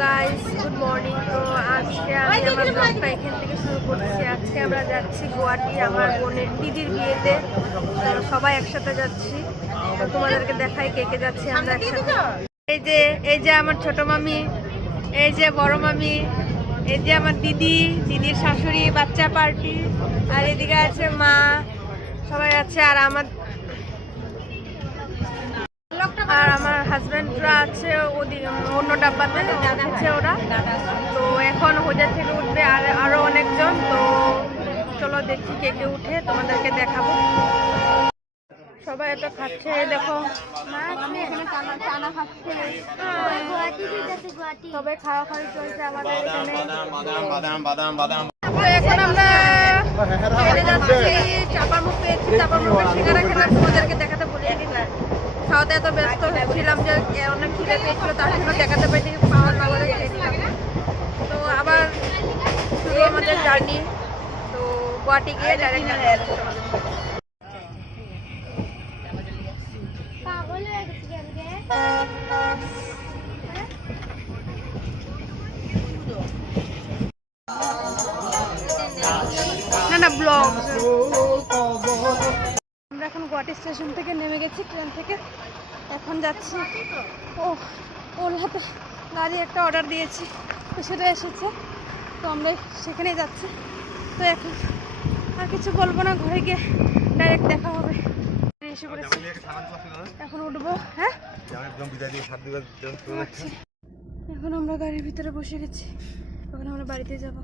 Guys, good morning. তো আজকে আমি আমার ব্লগটা এখান থেকে শুরু করছি। আজকে আমরা যাচ্ছি গুয়াহাটি আমার বোনের দিদির বিয়েতে। সবাই একসাথে যাচ্ছি। তো তোমাদেরকে দেখাই কে কে যাচ্ছি আমরা একসাথে। এই যে আমার ছোট মামি, এই যে বড় মামি, এই যে আমার দিদির শাশুড়ি, বাচ্চা পার্টি, আর এদিকে আছে মা, সবাই আছে। আর আমার হাজব্যান্ডরা আছে অন্য ডাব্বাতে যাচ্ছে ওরা। তো এখন হোটেল থেকে উঠবে আরো অনেকজন। তো চলো দেখি কে কে উঠে, তোমাদেরকে দেখাবো। সবাই এটা খাচ্ছে, দেখো আমি এখানে টানা খাচ্ছে। সবাই খাওয়া খাওয়াই চলছে আমাদের এখানে। এখন আমরা চাপার মুখ পেয়েছি, চাপার মুখের সিঙ্গারা খেলাম। তোমাদেরকে দেখাতে ভুলে গেছিলাম, খাওয়াতে এত ব্যস্ত ছিলাম যে অনেক খিদে পেয়েছিল, তার জন্য দেখাতে পাইনি, পাওয়ার না বলে খেয়ে নিলাম। তো আবার শুরু আমাদের জার্নি। তো গুয়াহাটি গিয়ে ডাইরেক্ট না ব্লগ। আমরা এখন গুয়াহাটি স্টেশন থেকে নেমে গেছি, ট্রেন থেকে। এখন যাচ্ছি ওলাতে গাড়ি একটা অর্ডার দিয়েছি, তো সেটা এসেছে। তো আমরা সেখানেই যাচ্ছি। তো এখন আর কিছু বলবো না, ঘরে গিয়ে ডাইরেক্ট দেখা হবে। এসে পড়েছি, এখন উঠবো। হ্যাঁ, এখন আমরা গাড়ির ভিতরে বসে গেছি। এখন আমরা বাড়িতে যাবো।